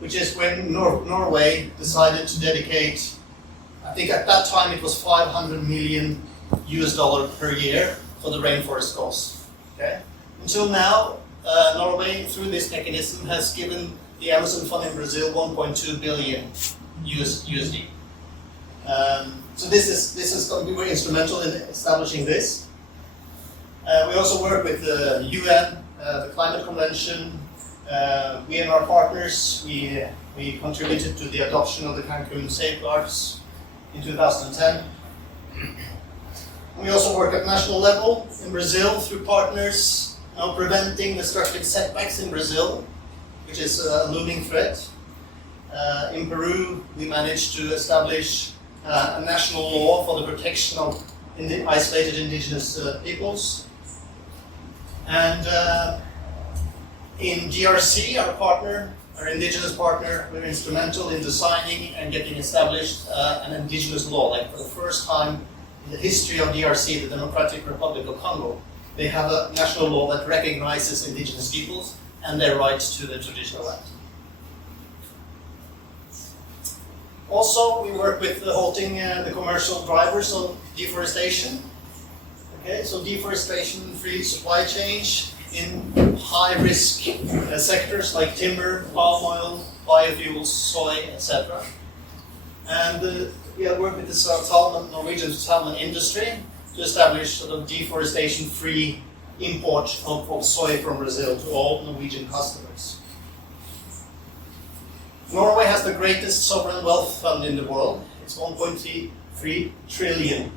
which is when Norway decided to dedicate, I think at that time it was $500 million per year for the rainforest cause. Okay? Until now, Norway, through this mechanism, has given the Amazon Fund in Brazil 1.2 billion USD. So this is going to be very instrumental in establishing this. We also work with the UN, the Climate Convention. We and our partners, we contributed to the adoption of the Cancun safeguards in 2010. We also work at national level in Brazil through partners preventing destructive setbacks in Brazil, which is a looming threat. In Peru, we managed to establish a national law for the protection of isolated indigenous peoples. And in GRC, our indigenous partner, we're instrumental in designing and getting established an indigenous law. Like for the first time in the history of DRC, the Democratic Republic of Congo, they have a national law that recognizes indigenous peoples and their rights to the traditional land. Also, we work with halting the commercial drivers of deforestation. Okay, so deforestation-free supply chains in high-risk sectors like timber, palm oil, biofuels, soy, etc. And we have worked with the Norwegian salmon industry to establish sort of deforestation-free import of soy from Brazil to all Norwegian customers. Norway has the greatest sovereign wealth fund in the world. It's $1.3 trillion.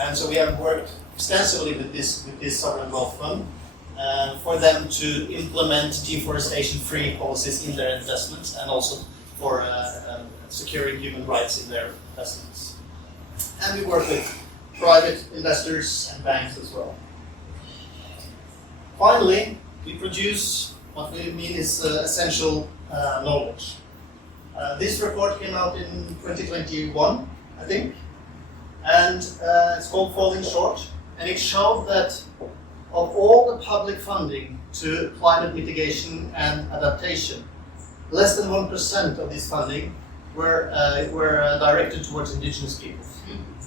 And so we have worked extensively with this sovereign wealth fund for them to implement deforestation-free policies in their investments and also for securing human rights in their investments. And we work with private investors and banks as well. Finally, we produce what we mean is essential knowledge. This report came out in 2021, I think, and it's called Falling Short, and it showed that of all the public funding to climate mitigation and adaptation, less than 1% of this funding were directed towards indigenous peoples.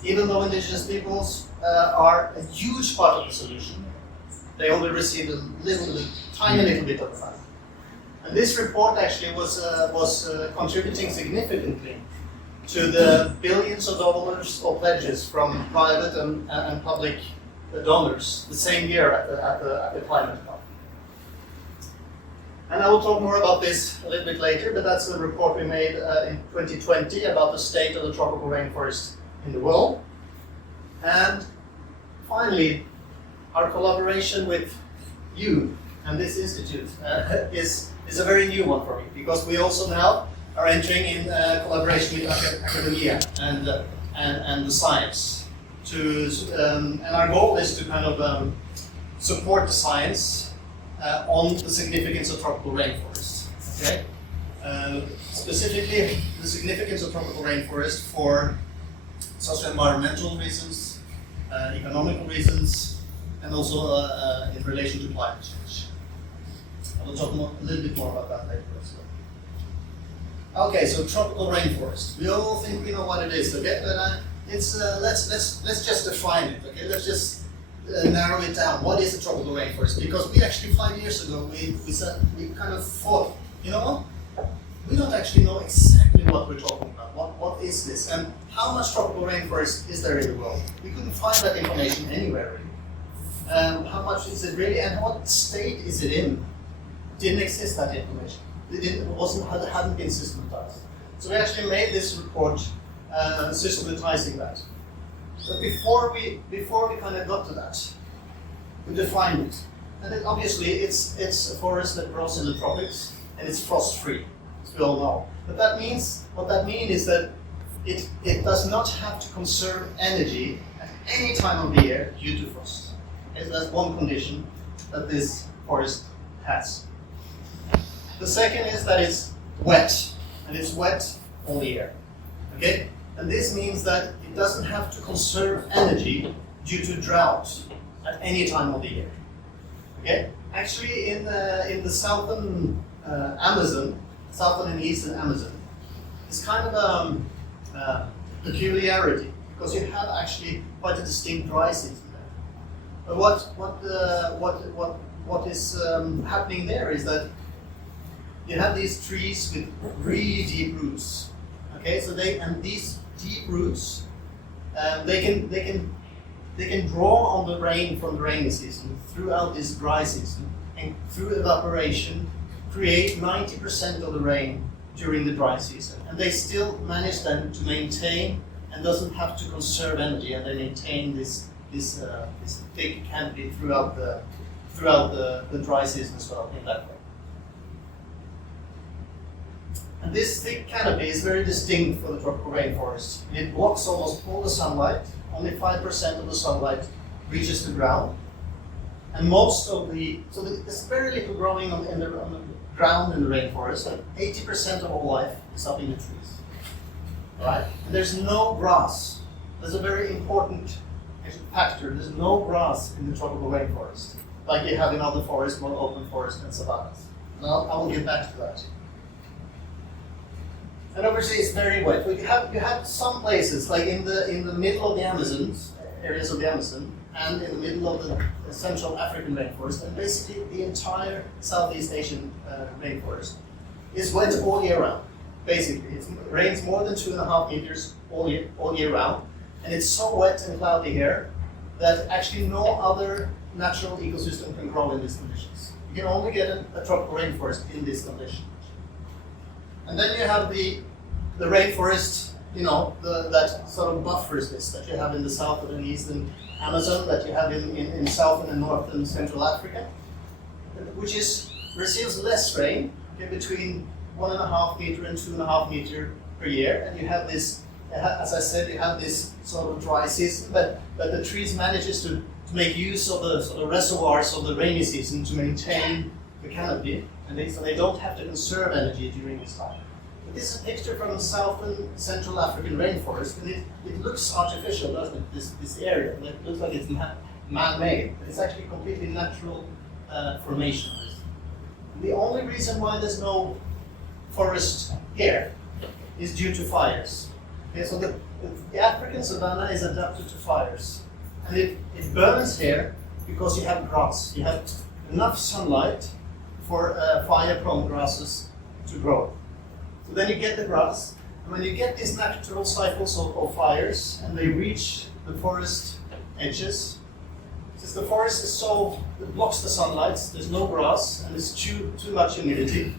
Even though indigenous peoples are a huge part of the solution, they only received a tiny little bit of the funding. And this report actually was contributing significantly to the billions of dollars of pledges from private and public donors the same year at the climate COP. And I will talk more about this a little bit later, but that's a report we made in 2020 about the state of the tropical rainforest in the world. And finally, our collaboration with you and this institute is a very new one for me, because we also now are entering in collaboration with academia and the science. And our goal is to kind of support the science on the significance of tropical rainforests. Okay? Specifically, the significance of tropical rainforest for socio-environmental reasons, economical reasons, and also in relation to climate change. I will talk a little bit more about that later as well. Okay, so tropical rainforest. We all think we know what it is, okay? But let's just define it, okay? Let's just narrow it down. What is a tropical rainforest? Because we actually 5 years ago we kind of thought, you know what? We don't actually know exactly what we're talking about. What is this? And how much tropical rainforest is there in the world? We couldn't find that information anywhere really. How much is it really, and what state is it in? Didn't exist, that information. It hadn't been systematized. So we actually made this report systematizing that. But before we kind of got to that, we defined it. And then obviously it's a forest that grows in the tropics and it's frost-free, as we all know. But what that means is that it does not have to conserve energy at any time of the year due to frost. Okay, so that's one condition that this forest has. The second is that it's wet, and it's wet all year. Okay? And this means that it doesn't have to conserve energy due to drought at any time of the year. Okay? Actually, in the southern Amazon, southern and eastern Amazon is kind of a peculiarity, because you have actually quite a distinct dry season there. But what is happening there is that you have these trees with really deep roots. Okay, so these deep roots, they can draw on the rain from the rainy season throughout this dry season, and through evaporation create 90% of the rain during the dry season. And they still manage then to maintain and doesn't have to conserve energy, and they maintain this thick canopy throughout the dry season as well in that way. And this thick canopy is very distinct for the tropical rainforest. It blocks almost all the sunlight. Only 5% of the sunlight reaches the ground. And so there's very little growing on the ground in the rainforest. And 80% of all life is up in the trees. All right? And there's no grass. There's a very important factor. There's no grass in the tropical rainforest, like you have in other forests, more open forests and savannas. And I will get back to that. And obviously it's very wet. You have some places, like in the middle of the Amazon, areas of the Amazon, and in the middle of the Central African rainforest, and basically the entire Southeast Asian rainforest is wet all year round. Basically, it rains more than 2.5 meters all year round, and it's so wet and cloudy here that actually no other natural ecosystem can grow in these conditions. You can only get a tropical rainforest in this condition. And then you have the rainforest, that sort of buffers this, that you have in the south and eastern Amazon, that you have in south and north and central Africa, which receives less rain, between 1.5 meter and 2.5 meter per year. And you have this, as I said, you have this sort of dry season, but the trees manages to make use of the sort of reservoirs of the rainy season to maintain the canopy. So they don't have to conserve energy during this time. But this is a picture from the southern Central African rainforest, and it looks artificial, doesn't it, this area? It looks like it's man-made, but it's actually completely natural formation. And the only reason why there's no forest here is due to fires. Okay, so the African savanna is adapted to fires. And it burns here because you have grass. You have enough sunlight for fire-prone grasses to grow. So then you get the grass, and when you get these natural cycles of fires, and they reach the forest edges, since the forest is it blocks the sunlight, there's no grass, and there's too much humidity,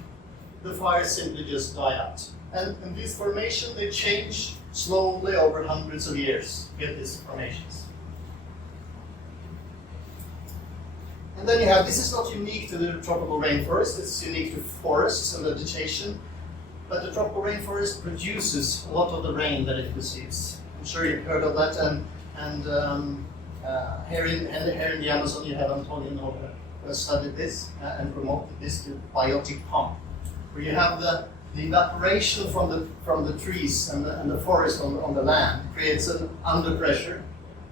the fires simply just die out. And these formations, they change slowly over hundreds of years to get these formations. And then you have, this is not unique to the tropical rainforest, it's unique to forests and vegetation, but the tropical rainforest produces a lot of the rain that it receives. I'm sure you've heard of that, and here in the Amazon you have Antonio Norway who has studied this and promoted this to biotic pump, where you have the evaporation from the trees and the forest on the land creates an underpressure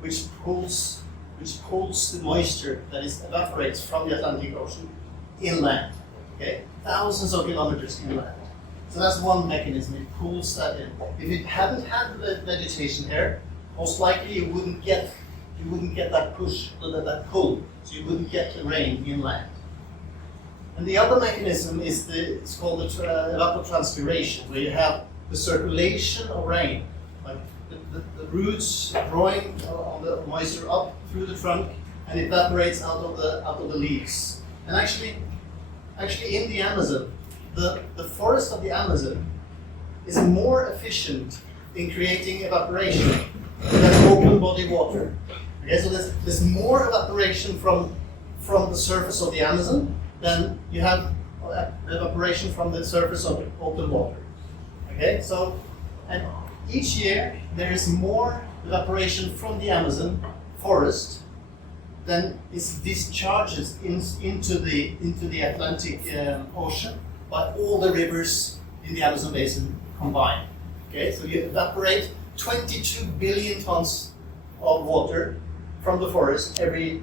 which pulls the moisture that evaporates from the Atlantic Ocean inland, okay? Thousands of kilometers inland. So that's one mechanism, it pulls that in. If it hadn't had the vegetation here, most likely you wouldn't get that push, that pull, so you wouldn't get the rain inland. And the other mechanism is it's called the evapotranspiration, where you have the circulation of rain, like the roots drawing on the moisture up through the trunk and evaporates out of the leaves. And actually in the Amazon, the forest of the Amazon is more efficient in creating evaporation than open body water. Okay, so there's more evaporation from the surface of the Amazon than you have evaporation from the surface of open water. Okay, so and each year there is more evaporation from the Amazon forest than is discharges into the Atlantic Ocean by all the rivers in the Amazon basin combined. Okay, so you evaporate 22 billion tons of water from the forest every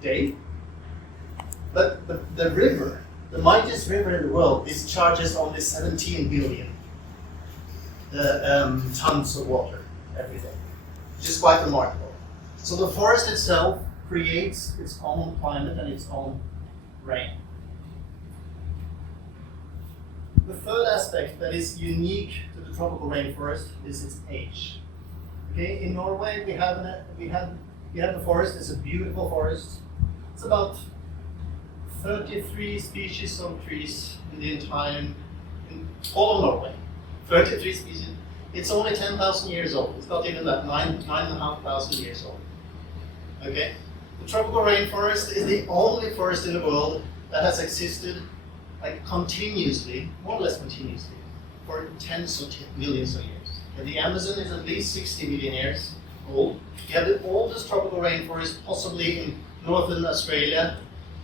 day. But the the mightiest river in the world discharges only 17 billion tons of water every day, which is quite remarkable. So the forest itself creates its own climate and its own rain. The third aspect that is unique to the tropical rainforest is its age. Okay, in Norway we have the forest. It's a beautiful forest. It's about 33 species of trees in the entire, in all of Norway. 33 species. It's only 10,000 years old. It's not even that, 9,500 years old. Okay? The tropical rainforest is the only forest in the world that has existed like continuously, more or less continuously, for tens of millions of years. And the Amazon is at least 60 million years old. You have the oldest tropical rainforest, possibly in northern Australia,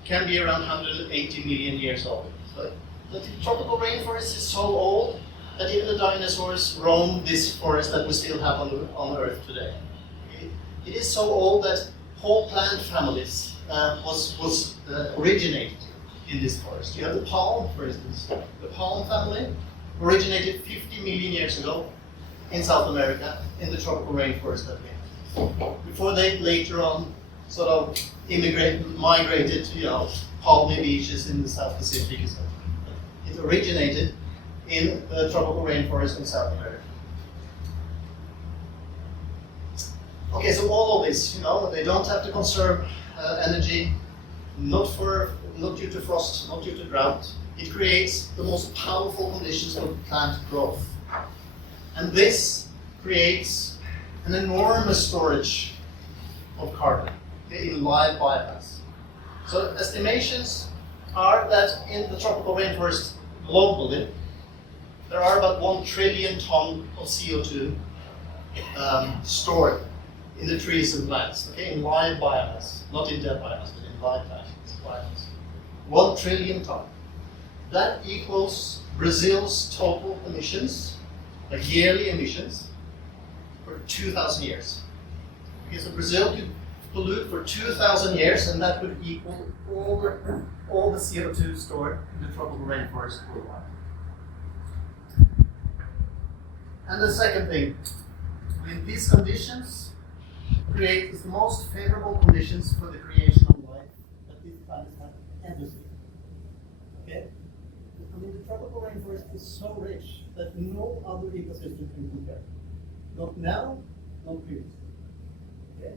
can be around 180 million years old. So the tropical rainforest is so old that even the dinosaurs roam this forest that we still have on Earth today. It is so old that whole plant families was originated in this forest. You have the palm, for instance. The palm family originated 50 million years ago in South America in the tropical rainforest that we have. Before they later on sort of migrated to palmy beaches in the South Pacific. It originated in the tropical rainforest in South America. Okay, so all of this, they don't have to conserve energy, not due to frost, not due to drought. It creates the most powerful conditions for plant growth. And this creates an enormous storage of carbon in live biomass. So estimations are that in the tropical rainforest globally, there are about 1 trillion ton of CO2 stored in the trees and plants, okay, in live biomass, not in dead biomass, but in live biomass. 1 trillion ton. That equals Brazil's total emissions, like yearly emissions, for 2,000 years. Okay, so Brazil could pollute for 2,000 years, and that would equal all the CO2 stored in the tropical rainforest worldwide. And the second thing, in these conditions, create the most favorable conditions for the creation of life that this planet has ever seen. Okay? I mean, the tropical rainforest is so rich that no other ecosystem can compare. Not now, not previously. Okay?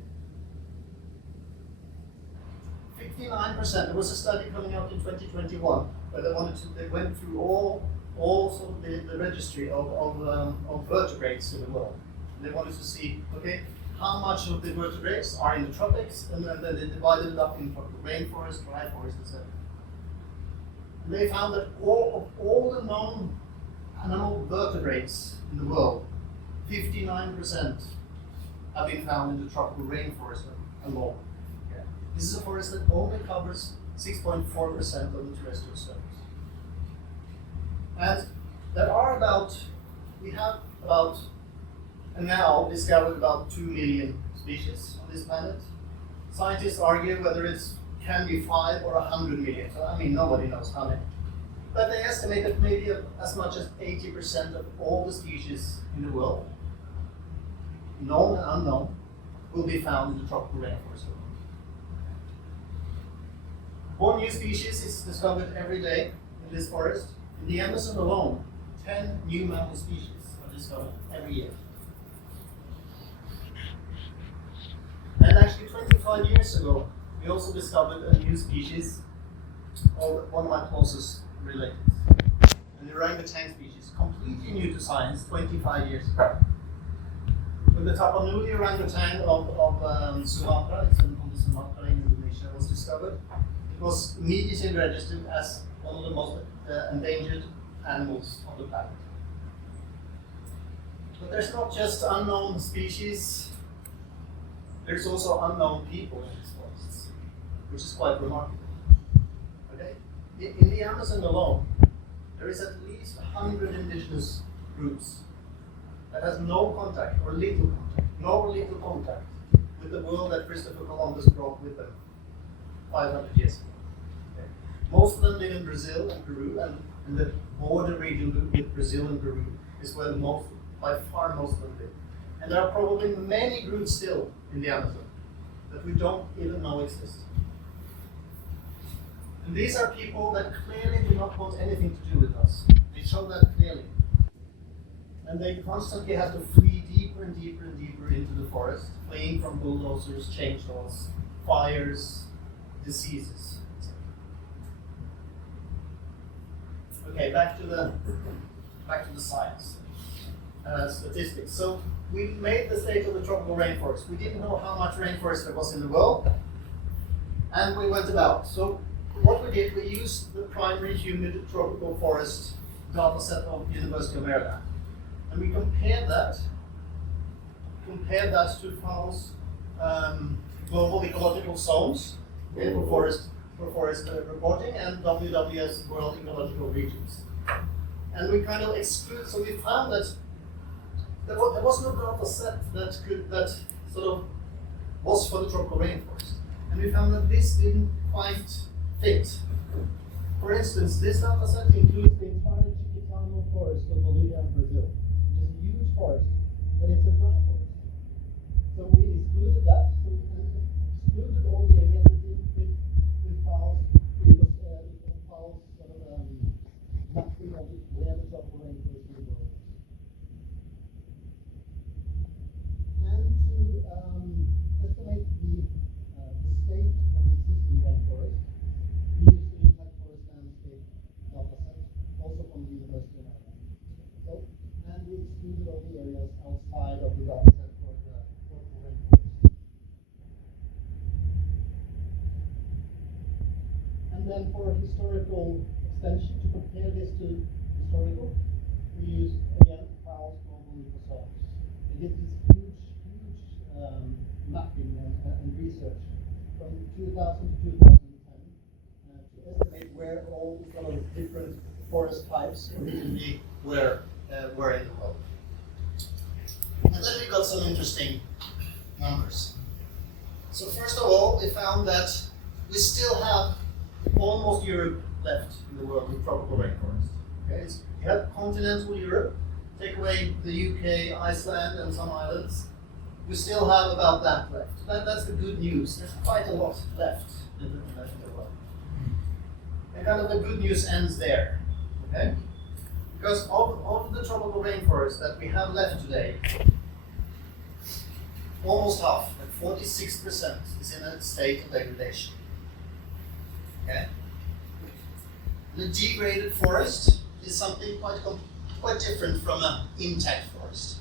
59%. There was a study coming out in 2021 where they went through all sort of the registry of vertebrates in the world. They wanted to see, okay, how much of the vertebrates are in the tropics, and then they divided it up in tropical rainforest, dry forest, etc. And they found that all the known animal vertebrates in the world, 59% have been found in the tropical rainforest alone. Okay. This is a forest that only covers 6.4% of the terrestrial surface. And we have now discovered about 2 million species on this planet. Scientists argue whether it can be 5 or 100 million. So, I mean, nobody knows how many. But they estimate that maybe as much as 80% of all the species in the world, known and unknown, will be found in the tropical rainforest. One new species is discovered every day in this forest. In the Amazon alone, 10 new mammal species are discovered every year. And actually 25 years ago, we also discovered a new species of one of my closest relatives, an orangutan species, completely new to science 25 years ago. When the Tapanuli orangutan of Sumatra, it's on the Sumatra in Indonesia, was discovered, it was immediately registered as one of the most endangered animals on the planet. But there's not just unknown species, there's also unknown people in these forests, which is quite remarkable. Okay? In the Amazon alone, there is at least 100 indigenous groups that has no contact or little contact with the world that Christopher Columbus brought with them 500 years ago. Okay? Most of them live in Brazil and Peru, and the border region with Brazil and Peru is where by far most of them live. And there are probably many groups still in the Amazon that we don't even know exist. And these are people that clearly do not want anything to do with us. They show that clearly. And they constantly have to flee deeper and deeper and deeper into the forest, fleeing from bulldozers, chainsaws, fires, diseases. Okay, back to the science. Statistics. So we made the state of the tropical rainforest. We didn't know how much rainforest there was in the world, and we went about. So what we did, we used the primary humid tropical forest data set of University of Maryland, and we compared that to FAO's global ecological zones for forest reporting and WWS World Ecological Regions. And we kind of exclude, so we found that there was no data set that sort of was for the tropical rainforest. And we found that this didn't quite fit. For instance, this data set includes the entire Chiquitano forest of Bolivia and Brazil, which is a huge forest, but it's a dry forest. So we excluded that, so we excluded all the areas that didn't fit with FAO's sort of mapping of where the tropical rainforest will go. And to estimate the state of the existing rainforest, we used the impact forest landscape data set, also from the University of Maryland. So, and we excluded all the areas outside of the data set for the tropical rainforest. And then for historical extension, to compare this to historical, we used again FAO's global ecozones. They did this huge mapping and research from 2000 to 2010 to estimate where all sort of different forest types originally were in the world. And then we got some interesting numbers. So first of all, we found that we still have almost Europe left in the world with tropical rainforest. Okay, so you have continental Europe, take away the UK, Iceland, and some islands. We still have about that left. That's the good news. There's quite a lot left in the world. And kind of the good news ends there. Okay? Because of the tropical rainforest that we have left today, almost half, like 46%, is in a state of degradation. Okay? The degraded forest is something quite different from an intact forest.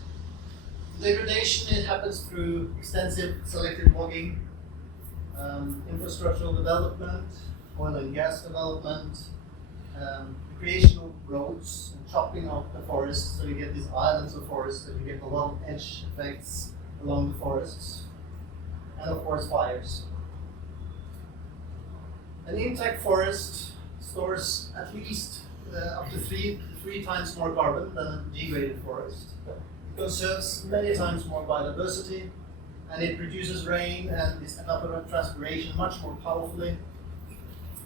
Degradation, it happens through extensive selective logging, infrastructural development, oil and gas development, the creation of roads and chopping of the forests, so you get these islands of forests, and you get a lot of edge effects along the forests, and of course fires. An intact forest stores at least up to three times more carbon than a degraded forest. It conserves many times more biodiversity, and it produces rain and this evapotranspiration much more powerfully.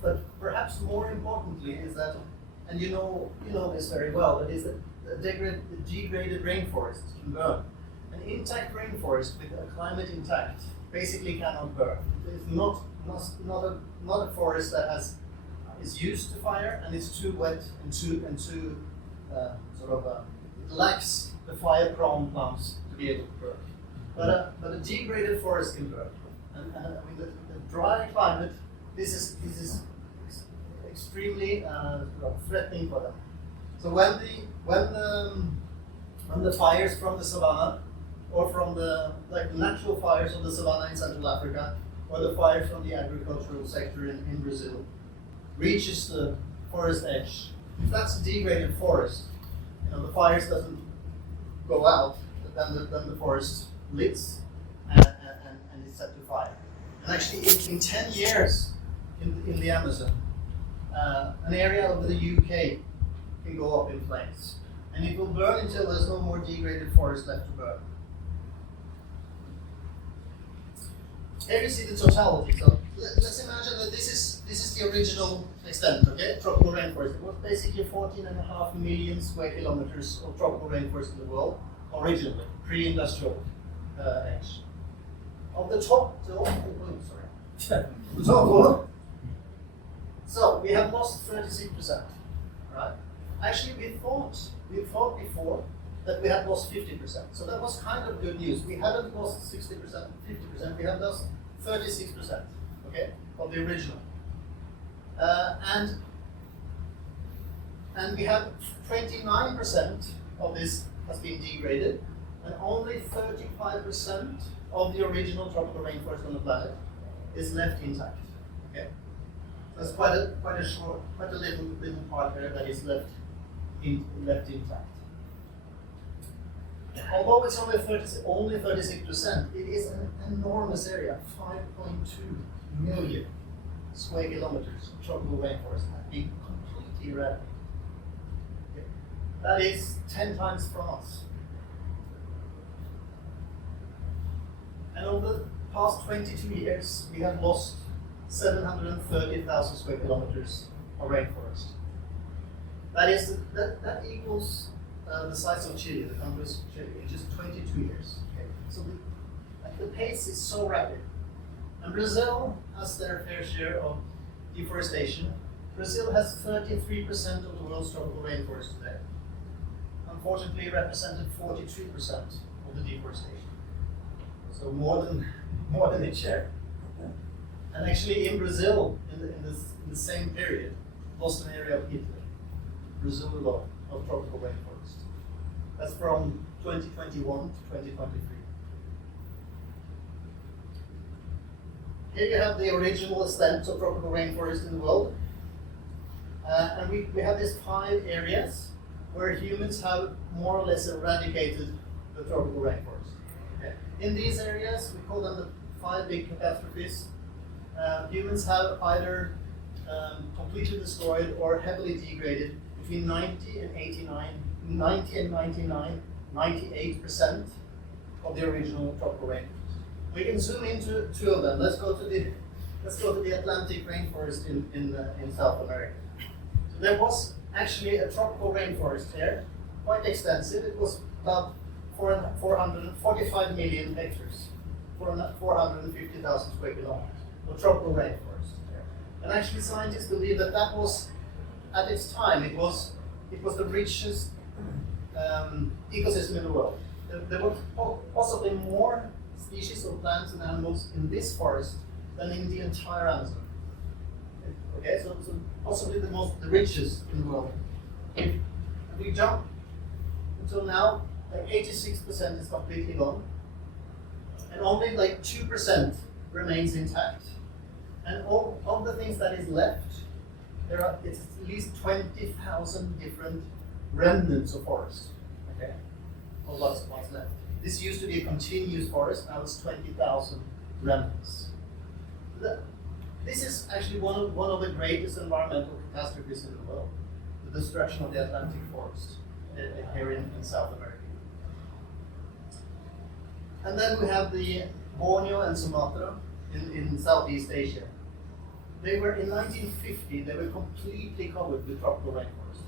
But perhaps more importantly is that, and you know this very well, that is that the degraded rainforest can burn. An intact rainforest with a climate intact basically cannot burn. It is not a forest that is used to fire, and it's too wet and too it lacks the fire-prone plants to be able to burn. But a degraded forest can burn, and I mean the dry climate. This is extremely threatening for them. So when the fires from the savanna, or from the natural fires of the savanna in Central Africa, or the fires from the agricultural sector in Brazil, reaches the forest edge, if that's a degraded forest, the fires doesn't go out, then the forest lives and is set to fire. And actually, in 10 years in the Amazon, an area of the UK can go up in flames, and it will burn until there's no more degraded forest left to burn. Here you see the totality. So let's imagine that this is the original extent, okay? Tropical rainforest. It was basically 14.5 million square kilometers of tropical rainforest in the world, originally, pre-industrial age. On the top, the top, so we have lost 36%, right? Actually, we thought before that we had lost 50%. So that was kind of good news. We haven't lost 60%, 50%. We have lost 36%, okay, of the original. And we have 29% of this has been degraded, and only 35% of the original tropical rainforest on the planet is left intact. Okay, that's quite a little part there that is left intact. Although it's only 36%, it is an enormous area. 5.2 million square kilometers of tropical rainforest have been completely eradicated. Okay. That is 10 times France. And over the past 22 years, we have lost 730,000 square kilometers of rainforest. That equals the size of Chile, the country's Chile, in just 22 years. Okay. So the pace is so rapid. And Brazil has their fair share of deforestation. Brazil has 33% of the world's tropical rainforest today. Unfortunately, it represented 42% of the deforestation. So more than its share. And actually, in Brazil, in the same period, lost an area of Italy. Brazil alone of tropical rainforest. That's from 2021 to 2023. Here you have the original extent of tropical rainforest in the world. And we have these 5 areas where humans have more or less eradicated the tropical rainforest. Okay. In these areas, we call them the 5 big catastrophes. Humans have either completely destroyed or heavily degraded between 90 and 98% of the original tropical rainforest. We can zoom into 2 of them. Let's go to the Atlantic rainforest in South America. So there was actually a tropical rainforest there, quite extensive. It was about 445 million hectares, 450,000 square kilometers of tropical rainforest there. And actually, scientists believe that was, at its time, it was the richest ecosystem in the world. There were possibly more species of plants and animals in this forest than in the entire Amazon. Okay, so possibly the richest in the world. If we jump until now, like 86% is completely gone, and only like 2% remains intact. And all of the things that is left, it's at least 20,000 different remnants of forest. Okay, of what's left. This used to be a continuous forest, now it's 20,000 remnants. This is actually one of the greatest environmental catastrophes in the world, the destruction of the Atlantic forest here in South America. And then we have the Borneo and Sumatra in Southeast Asia. They were, in 1950, they were completely covered with tropical rainforest,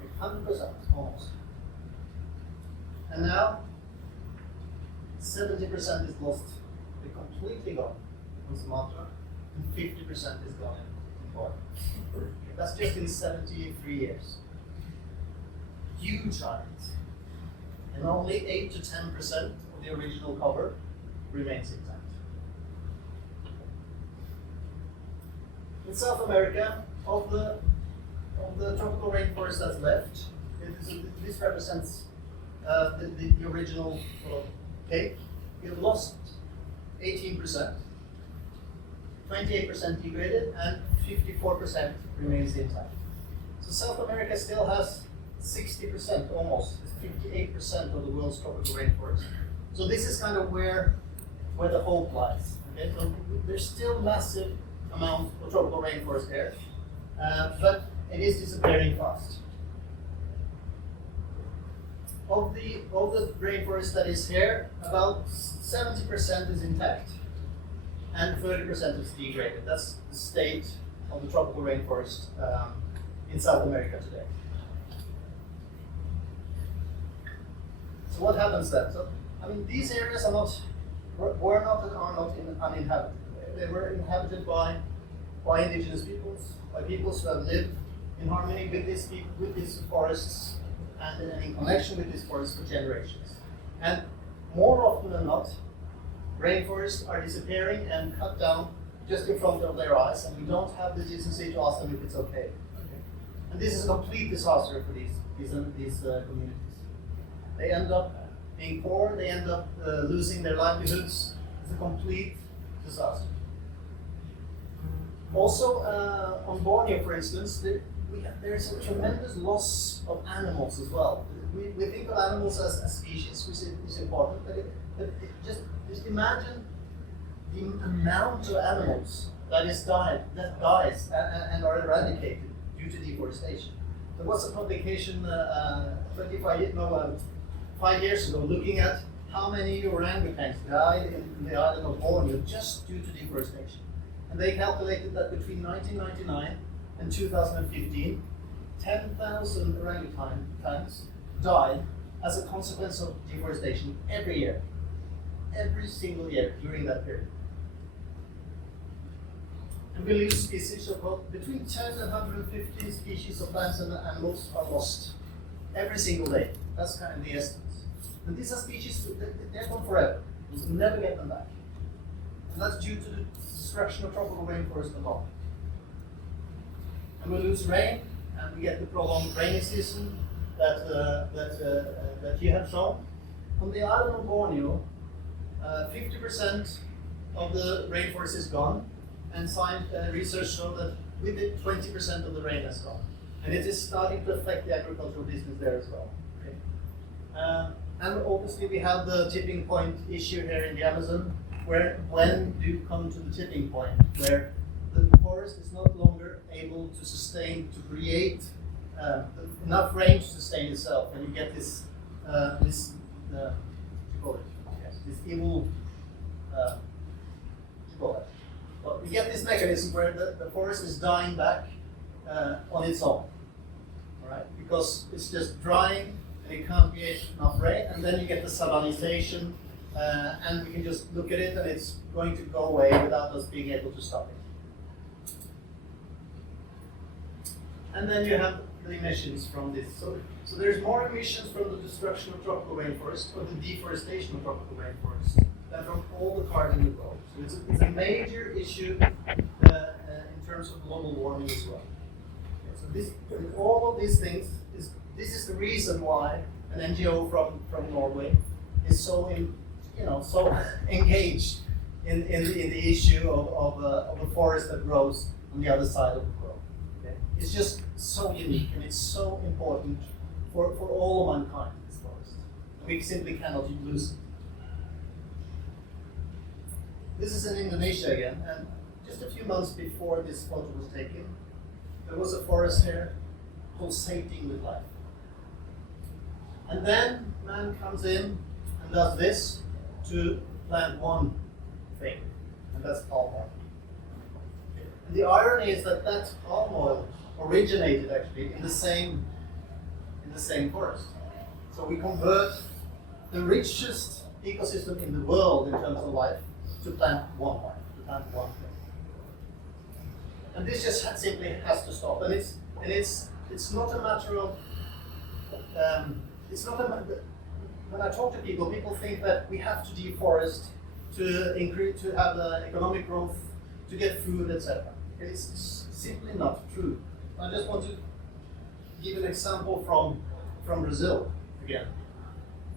like 100% almost. And now, 70% is lost, they're completely gone in Sumatra, and 50% is gone in Borneo. That's just in 73 years. Huge giants. And only 8 to 10% of the original cover remains intact. In South America, of the tropical rainforest that's left, this represents the original cake. We have lost 18%, 28% degraded, and 54% remains intact. So South America still has 60%, almost 58% of the world's tropical rainforest. So this is kind of where the hope lies. Okay? So there's still massive amount of tropical rainforest there, but it is disappearing fast. Of the rainforest that is here, about 70% is intact and 30% is degraded. That's the state of the tropical rainforest in South America today. So what happens then? So, I mean, these areas are not, were not and are not uninhabited. They were inhabited by indigenous peoples, by peoples who have lived in harmony with these forests and in connection with these forests for generations. And more often than not, rainforests are disappearing and cut down just in front of their eyes, and we don't have the decency to ask them if it's okay. And this is a complete disaster for these communities. They end up being poor, they end up losing their livelihoods. It's a complete disaster. Also, on Borneo, for instance, there is a tremendous loss of animals as well. We think of animals as species, which is important, but just imagine the amount of animals that dies and are eradicated due to deforestation. There was a publication 5 years ago looking at how many orangutans died in the island of Borneo just due to deforestation. And they calculated that between 1999 and 2015, 10,000 orangutans died as a consequence of deforestation every year. Every single year during that period. And we lose species of between 10 and 150 species of plants and animals are lost every single day. That's kind of the estimates. And these are species, they're gone forever. We'll never get them back. And that's due to the destruction of tropical rainforest alone. And we lose rain, and we get the prolonged rainy season that you have shown. On the island of Borneo, 50% of the rainforest is gone, and research shows that with it, 20% of the rain has gone. And it is starting to affect the agricultural business there as well. Okay? And obviously we have the tipping point issue here in the Amazon, where when you come to the tipping point, where the forest is no longer able to sustain, to create enough rain to sustain itself, and you get this evil, well, we get this mechanism where the forest is dying back on its own, all right? Because it's just drying, and it can't create enough rain, and then you get the salinization, and we can just look at it, and it's going to go away without us being able to stop it. And then you have the emissions from this. So there's more emissions from the destruction of tropical rainforest, or the deforestation of tropical rainforest, than from all the cars in the world. So it's a major issue in terms of global warming as well. Okay, so all of these things, this is the reason why an NGO from Norway is so so engaged in the issue of a forest that grows on the other side of the world. Okay? It's just so unique, and it's so important for all of mankind, this forest. We simply cannot lose it. This is in Indonesia again, and just a few months before this photo was taken, there was a forest here pulsating with life. And then man comes in and does this to plant one thing, and that's palm oil. And the irony is that palm oil originated actually in the same forest. So we convert the richest ecosystem in the world in terms of life to plant one thing. And this just simply has to stop. And it's not a matter of when I talk to people think that we have to deforest to increase, to have economic growth, to get food, etc. It's simply not true. I just want to give an example from Brazil again.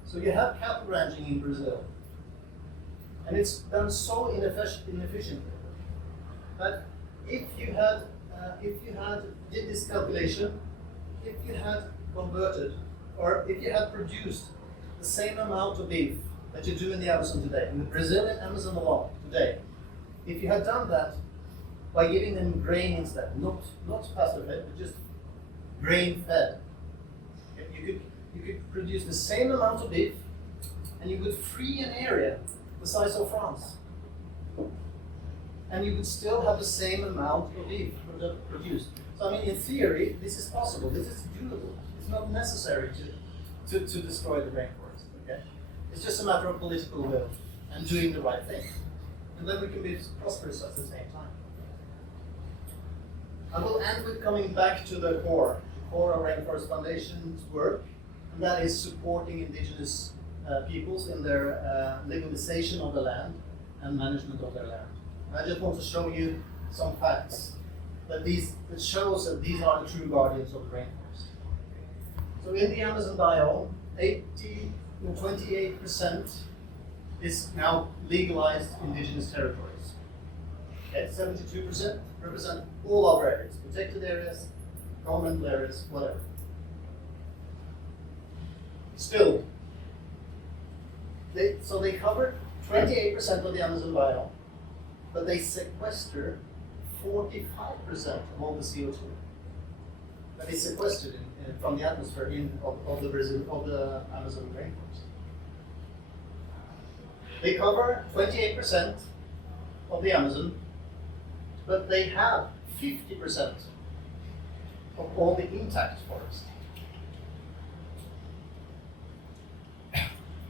So you have cattle ranching in Brazil, and it's done so inefficiently that if you had did this calculation, if you had converted, or if you had produced the same amount of beef that you do in the Amazon today, in the Brazilian Amazon alone today, if you had done that by giving them grain instead, not pasture-fed, but just grain-fed, you could produce the same amount of beef, and you would free an area the size of France. and you would still have the same amount of leaf produced. So I mean, in theory, this is possible. This is doable. It's not necessary to destroy the rainforest. Okay, it's just a matter of political will and doing the right thing, and then we can be prosperous at the same time. I will end with coming back to the core of Rainforest Foundation's work, and that is supporting indigenous peoples in their legalization of the land and management of their land. And I just want to show you some facts that shows that these are the true guardians of the rainforest. So in the Amazon biome, 28% is now legalized indigenous territories. Okay, 72% represent all other areas, protected areas, governmental areas, whatever. Still, they cover 28% of the Amazon biome, but they sequester 45% of all the CO2 that is sequestered from the atmosphere of the Amazon rainforest. They cover 28% of the Amazon, but they have 50% of all the intact forest.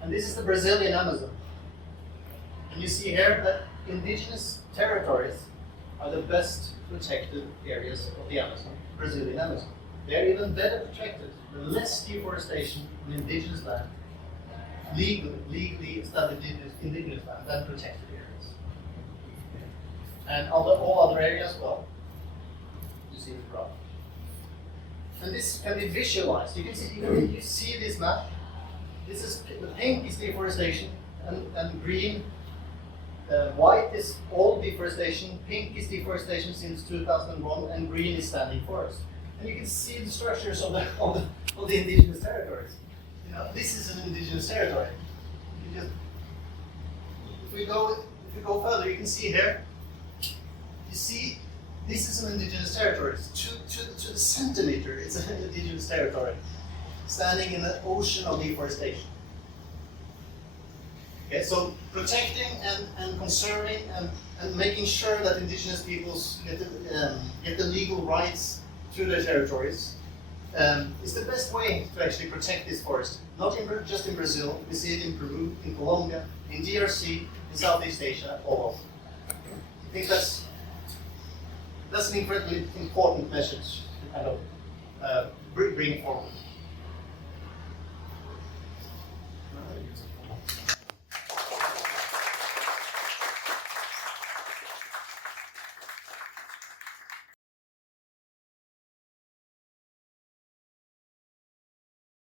And this is the Brazilian Amazon. And you see here that indigenous territories are the best protected areas of the Amazon, Brazilian Amazon. They're even better protected, with less deforestation on indigenous land, legally established indigenous land, than protected areas. And all other areas, well, you see the graph. And this can be visualized. You see this map. This is the pink is deforestation, and green, white is all deforestation. Pink is deforestation since 2001, and green is standing forest. And you can see the structures of the indigenous territories. You know, this is an indigenous territory. If we go further, you can see here. You see, this is an indigenous territory. To the centimeter, it's an indigenous territory, standing in an ocean of deforestation. Okay, so protecting and conserving and making sure that indigenous peoples get the legal rights to their territories is the best way to actually protect this forest. Not just in Brazil, we see it in Peru, in Colombia, in DRC, in Southeast Asia, all over. I think that's an incredibly important message to kind of bring forward.